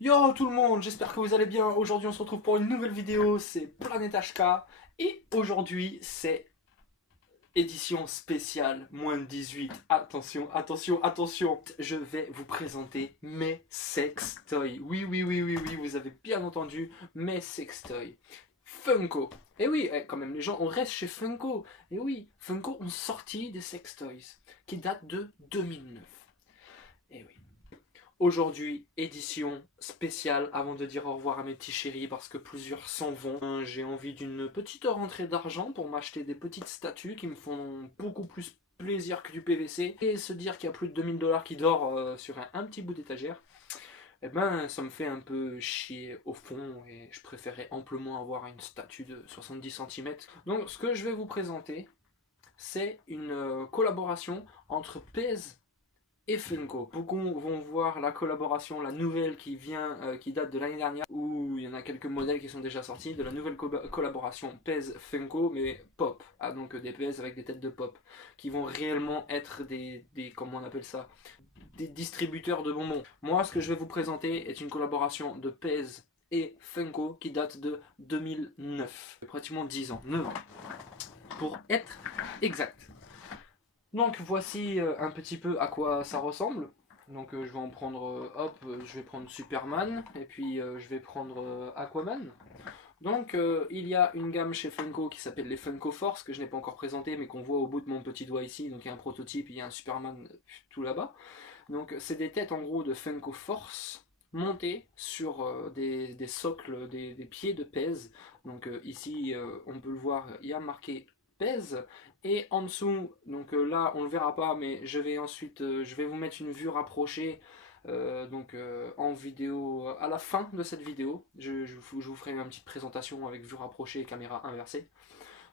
Yo tout le monde, j'espère que vous allez bien. Aujourd'hui on se retrouve pour une nouvelle vidéo, c'est Planète HK. Et aujourd'hui c'est édition spéciale, moins de 18. Attention, attention, attention. Je vais vous présenter mes sextoys. Oui, oui, oui, oui, oui, vous avez bien entendu, mes sextoys. Funko. Et oui, quand même, les gens, on reste chez Funko. Et oui, Funko ont sorti des sextoys qui datent de 2009. Et oui. Aujourd'hui, édition spéciale avant de dire au revoir à mes petits chéris parce que plusieurs s'en vont. J'ai envie d'une petite rentrée d'argent pour m'acheter des petites statues qui me font beaucoup plus plaisir que du PVC et se dire qu'il y a plus de 2000 $ qui dort sur un petit bout d'étagère. Eh ben, ça me fait un peu chier au fond et je préférais amplement avoir une statue de 70 centimètres. Donc, ce que je vais vous présenter, c'est une collaboration entre Pez et Funko. Beaucoup vont voir la collaboration, la nouvelle qui vient, qui date de l'année dernière, où il y en a quelques modèles qui sont déjà sortis, de la nouvelle collaboration Pez Funko, mais pop. Ah, donc des Pez avec des têtes de pop, qui vont réellement être comment on appelle ça, des distributeurs de bonbons. Moi, ce que je vais vous présenter est une collaboration de Pez et Funko qui date de 2009, pratiquement 10 ans, 9 ans, pour être exact. Donc voici un petit peu à quoi ça ressemble. Donc je vais en prendre, je vais prendre Superman et puis je vais prendre Aquaman. Donc il y a une gamme chez Funko qui s'appelle les Funko Force que je n'ai pas encore présenté mais qu'on voit au bout de mon petit doigt ici. Donc il y a un prototype, il y a un Superman tout là-bas. Donc c'est des têtes en gros de Funko Force montées sur des socles, des pieds de pèse. Donc ici on peut le voir, il y a marqué pèse. Et en dessous, donc là on le verra pas, mais je vais ensuite, je vais vous mettre une vue rapprochée en vidéo à la fin de cette vidéo. Je vous ferai une petite présentation avec vue rapprochée et caméra inversée.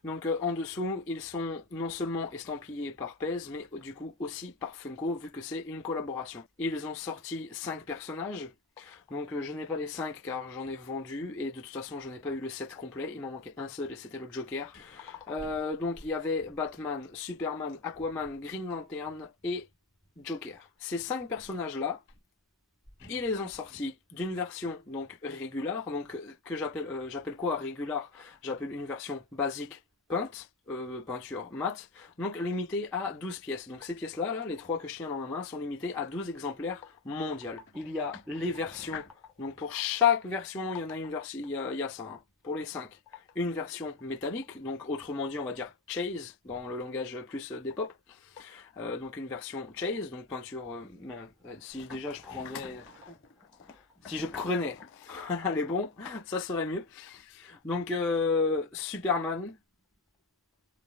Donc en dessous, ils sont non seulement estampillés par Pez, mais du coup aussi par Funko, vu que c'est une collaboration. Ils ont sorti 5 personnages. Donc je n'ai pas les 5 car j'en ai vendu, et de toute façon je n'ai pas eu le set complet, il m'en manquait un seul et c'était le Joker. Donc il y avait Batman, Superman, Aquaman, Green Lantern et Joker. Ces 5 personnages-là, ils les ont sortis d'une version donc régulière, donc que j'appelle quoi régulière? J'appelle une version basique peinte, peinture mat, donc limitée à 12 pièces. Donc ces pièces-là, là, les trois que je tiens dans ma main, sont limitées à 12 exemplaires mondial. Il y a les versions, donc pour chaque version, il y en a une version, il y a ça, hein. Pour les 5, une version métallique, donc autrement dit, on va dire chase dans le langage plus des pop. Donc une version chase, donc peinture. Si déjà je prendrais, si je prenais les bons, ça serait mieux. Donc Superman,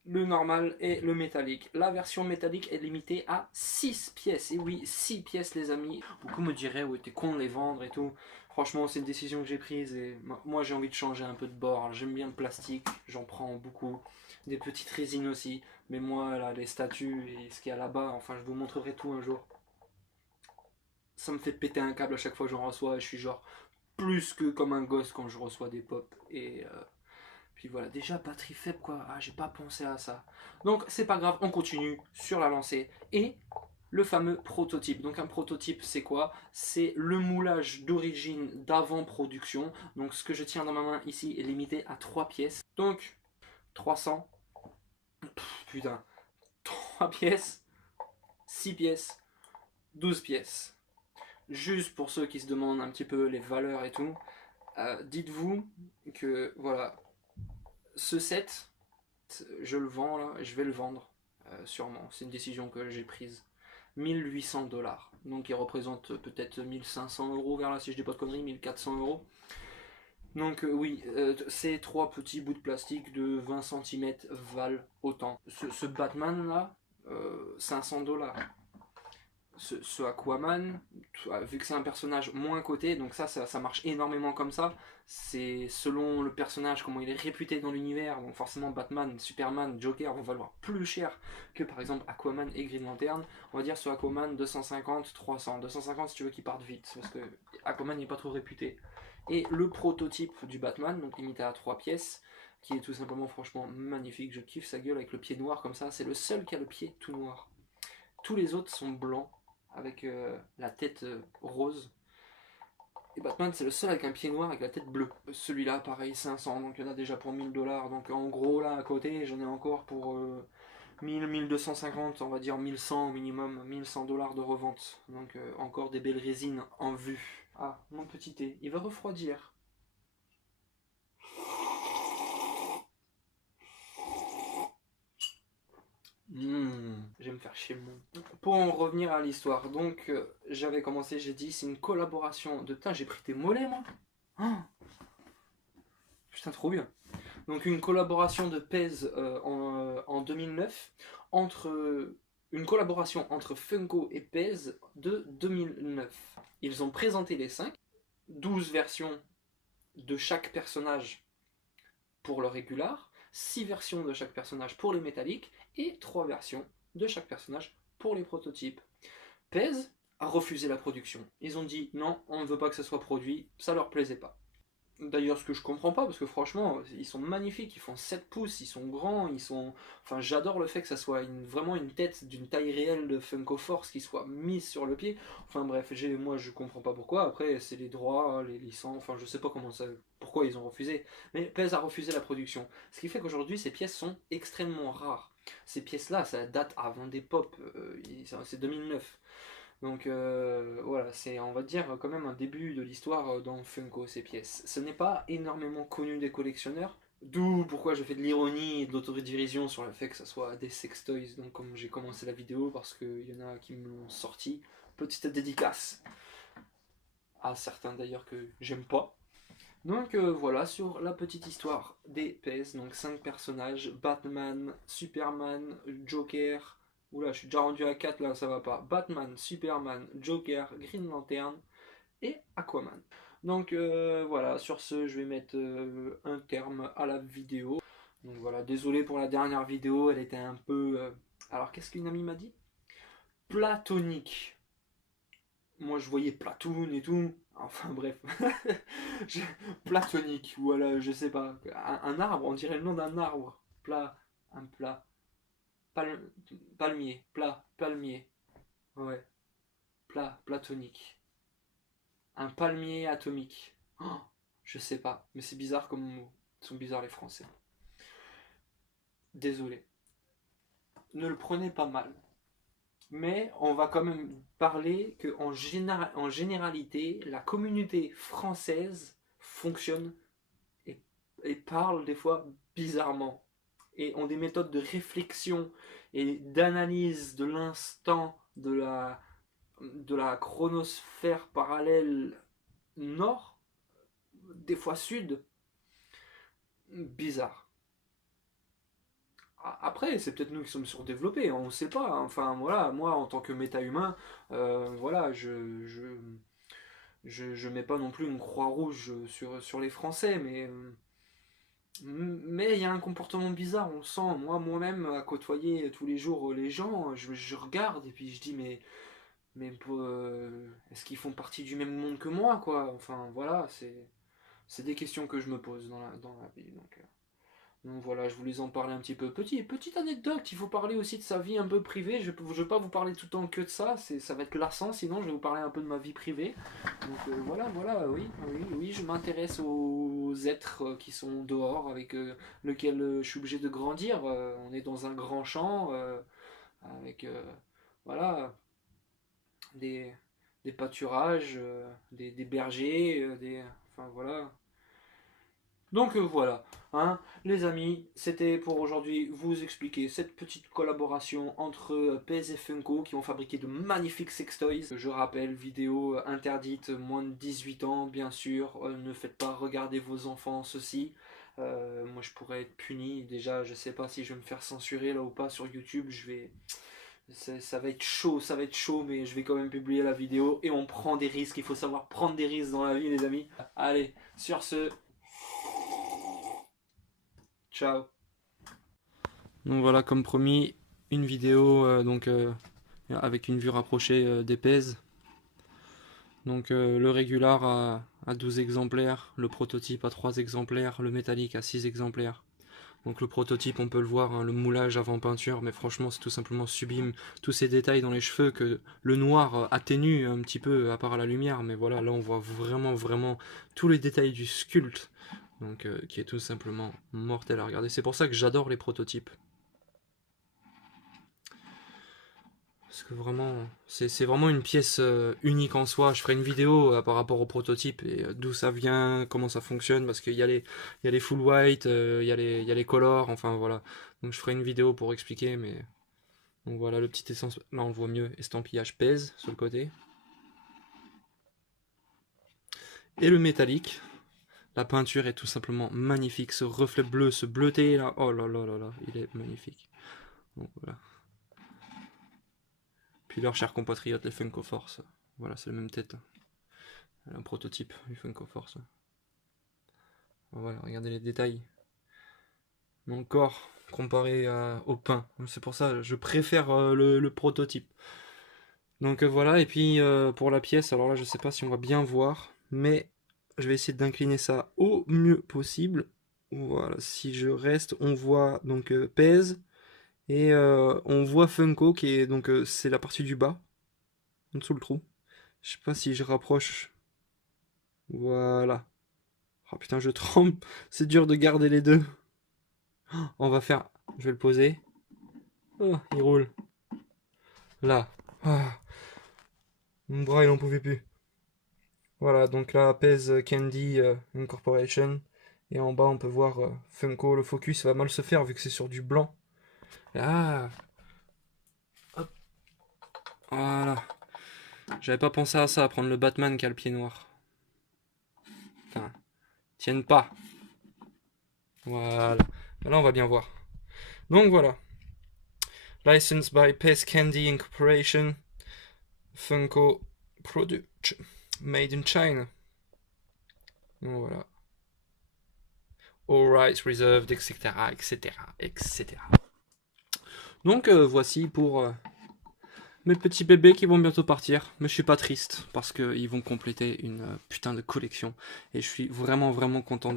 le normal et le métallique. La version métallique est limitée à 6 pièces. Et oui, 6 pièces les amis. Beaucoup me diraient, ouais, t'es con de les vendre et tout. Franchement, c'est une décision que j'ai prise et moi j'ai envie de changer un peu de bord. J'aime bien le plastique, j'en prends beaucoup. Des petites résines aussi. Mais moi, là, les statues et ce qu'il y a là-bas, enfin, je vous montrerai tout un jour. Ça me fait péter un câble à chaque fois que j'en reçois. Et je suis genre plus que comme un gosse quand je reçois des pop. Et puis voilà, déjà batterie faible quoi. Ah, j'ai pas pensé à ça. Donc c'est pas grave, on continue sur la lancée. Et le fameux prototype. Donc un prototype c'est quoi? C'est le moulage d'origine d'avant-production. Donc ce que je tiens dans ma main ici est limité à 3 pièces. Donc 300. Putain. 3 pièces, 6 pièces, 12 pièces. Juste pour ceux qui se demandent un petit peu les valeurs et tout, dites-vous que voilà, ce set, je le vends là, je vais le vendre sûrement. C'est une décision que j'ai prise. 1800 $. Donc il représente peut-être 1500 € vers là, si je dis pas de conneries, 1400 €. Donc oui, ces trois petits bouts de plastique de 20 centimètres valent autant. Ce Batman là, 500 $. Ce Aquaman, vu que c'est un personnage moins coté, donc ça marche énormément comme ça. C'est selon le personnage, comment il est réputé dans l'univers. Donc forcément Batman, Superman, Joker vont valoir plus cher que par exemple Aquaman et Green Lantern. On va dire sur Aquaman 250, 300. 250 si tu veux qu'il parte vite, parce que Aquaman n'est pas trop réputé. Et le prototype du Batman, donc limité à 3 pièces, qui est tout simplement franchement magnifique. Je kiffe sa gueule avec le pied noir comme ça. C'est le seul qui a le pied tout noir. Tous les autres sont blancs avec la tête rose. Et Batman, c'est le seul avec un pied noir avec la tête bleue. Celui-là, pareil, 500, donc il y en a déjà pour 1000 $. Donc en gros, là, à côté, j'en ai encore pour 1250, on va dire 1100 au minimum, 1100 $ de revente. Donc encore des belles résines en vue. Ah, mon petit thé, il va refroidir. Je vais me faire chier le monde. Pour en revenir à l'histoire, donc j'avais commencé, j'ai dit c'est une collaboration de... Putain, j'ai pris tes mollets moi. Ah, putain, trop bien. Donc une collaboration de Pez en 2009 entre... une collaboration entre Funko et Pez de 2009. Ils ont présenté les 5, 12 versions de chaque personnage pour le régular, 6 versions de chaque personnage pour les métalliques et 3 versions de chaque personnage pour les prototypes. Pez a refusé la production. Ils ont dit non, on ne veut pas que ça soit produit, ça leur plaisait pas. D'ailleurs, ce que je comprends pas, parce que franchement, ils sont magnifiques, ils font 7 pouces, ils sont grands, ils sont... Enfin, j'adore le fait que ça soit vraiment une tête d'une taille réelle de Funko Force qui soit mise sur le pied. Enfin bref, moi je comprends pas pourquoi, après c'est les droits, les licences, enfin je sais pas comment ça... pourquoi ils ont refusé. Mais Pez a refusé la production. Ce qui fait qu'aujourd'hui, ces pièces sont extrêmement rares. Ces pièces-là, ça date avant des pop, c'est 2009. Donc voilà, c'est on va dire quand même un début de l'histoire dans Funko ces pièces. Ce n'est pas énormément connu des collectionneurs, d'où pourquoi je fais de l'ironie et de l'autodérision sur le fait que ça soit des sextoys. Donc comme j'ai commencé la vidéo parce qu'il y en a qui me l'ont sorti, petite dédicace à certains d'ailleurs que j'aime pas. Donc voilà, sur la petite histoire des PS, donc 5 personnages, Batman, Superman, Joker, oula je suis déjà rendu à 4 là, ça va pas, Batman, Superman, Joker, Green Lantern et Aquaman. Donc voilà, sur ce je vais mettre un terme à la vidéo. Donc voilà, désolé pour la dernière vidéo, elle était un peu... alors qu'est-ce qu'une amie m'a dit? Platonique. Moi je voyais Platoon et tout. Enfin bref. Je- Platonique, voilà, je sais pas. Un arbre, on dirait le nom d'un arbre. Un plat. Pal- palmier, palmier. Ouais, platonique. Un palmier atomique. Oh, je sais pas, mais c'est bizarre comme mot. Ils sont bizarres les Français. Désolé. Ne le prenez pas mal. Mais on va quand même parler que en généralité, la communauté française fonctionne et, et parle des fois bizarrement et ont des méthodes de réflexion et d'analyse de l'instant de la chronosphère parallèle nord, des fois sud, bizarre. Après, c'est peut-être nous qui sommes surdéveloppés, on ne sait pas. Enfin voilà, moi en tant que méta-humain, voilà, je mets pas non plus une croix rouge sur les Français, mais il y a un comportement bizarre, on le sent. Moi-même, à côtoyer tous les jours les gens, je regarde et puis je dis, mais est-ce qu'ils font partie du même monde que moi, quoi? Enfin, voilà, c'est des questions que je me pose dans la vie. Donc voilà, je voulais en parler un petit peu. Petite anecdote, il faut parler aussi de sa vie un peu privée. Je ne vais pas vous parler tout le temps que de ça, ça va être lassant, sinon je vais vous parler un peu de ma vie privée. Donc voilà, oui, je m'intéresse aux êtres qui sont dehors, avec lesquels je suis obligé de grandir. On est dans un grand champ, avec voilà, des, des pâturages, des bergers, enfin voilà. Donc voilà, hein, les amis, c'était pour aujourd'hui vous expliquer cette petite collaboration entre PES et Funko qui ont fabriqué de magnifiques sextoys. Je rappelle, vidéo interdite, moins de 18 ans, bien sûr. Ne faites pas regarder vos enfants ceci. Moi je pourrais être puni. Déjà, je sais pas si je vais me faire censurer là ou pas sur YouTube. Ça va être chaud, mais je vais quand même publier la vidéo et on prend des risques. Il faut savoir prendre des risques dans la vie, les amis. Allez, sur ce. Ciao. Donc voilà, comme promis, une vidéo avec une vue rapprochée des pèses. Donc le régular à 12 exemplaires, le prototype à 3 exemplaires, le métallique à 6 exemplaires. Donc le prototype, on peut le voir, hein, le moulage avant peinture, mais franchement c'est tout simplement sublime. Tous ces détails dans les cheveux que le noir atténue un petit peu à part à la lumière, mais voilà, là on voit vraiment tous les détails du sculpte, donc qui est tout simplement mortel à regarder. C'est pour ça que j'adore les prototypes. Parce que vraiment, c'est vraiment une pièce unique en soi. Je ferai une vidéo par rapport au prototype et d'où ça vient, comment ça fonctionne, parce qu'il y a les full white, il y a les colors, enfin voilà. Donc je ferai une vidéo pour expliquer, mais... Donc voilà, le petit essence, là on voit mieux, estampillage pèse sur le côté. Et le métallique, la peinture est tout simplement magnifique, ce reflet bleu, ce bleuté là, oh là là là là, il est magnifique. Donc voilà. Puis leurs chers compatriotes, les Funko Force, voilà, c'est la même tête. Un prototype du Funko Force. Voilà, regardez les détails. Encore comparé au pain. C'est pour ça je préfère le prototype. Donc voilà, et puis pour la pièce, alors là je sais pas si on va bien voir, mais je vais essayer d'incliner ça au mieux possible. Voilà, si je reste, on voit donc pèse et on voit Funko qui est donc c'est la partie du bas, en dessous le trou. Je sais pas si je rapproche. Voilà. Oh putain, je tremble. C'est dur de garder les deux. On va faire. Je vais le poser. Oh, il roule. Là. Ah, mon bras il en pouvait plus. Voilà, donc là pèse Candy Incorporation. Et en bas on peut voir Funko. Le focus va mal se faire vu que c'est sur du blanc. Ah. Hop. Voilà. J'avais pas pensé à ça, à prendre le Batman qui a le pied noir. Putain. Tiennent pas. Voilà. Là on va bien voir. Donc voilà. Licensed by Pez Candy Incorporation. Funko Product. Made in China. Donc voilà. All rights reserved, etc. etc. etc. Donc voici pour mes petits bébés qui vont bientôt partir. Mais je suis pas triste parce qu'ils vont compléter une putain de collection. Et je suis vraiment content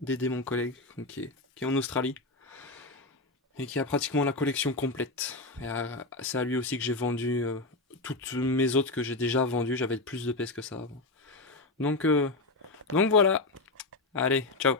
d'aider mon collègue qui est en Australie. Et qui a pratiquement la collection complète. Et c'est à lui aussi que j'ai vendu toutes mes autres que j'ai déjà vendues. J'avais plus de pièces que ça avant. Donc voilà. Allez, ciao.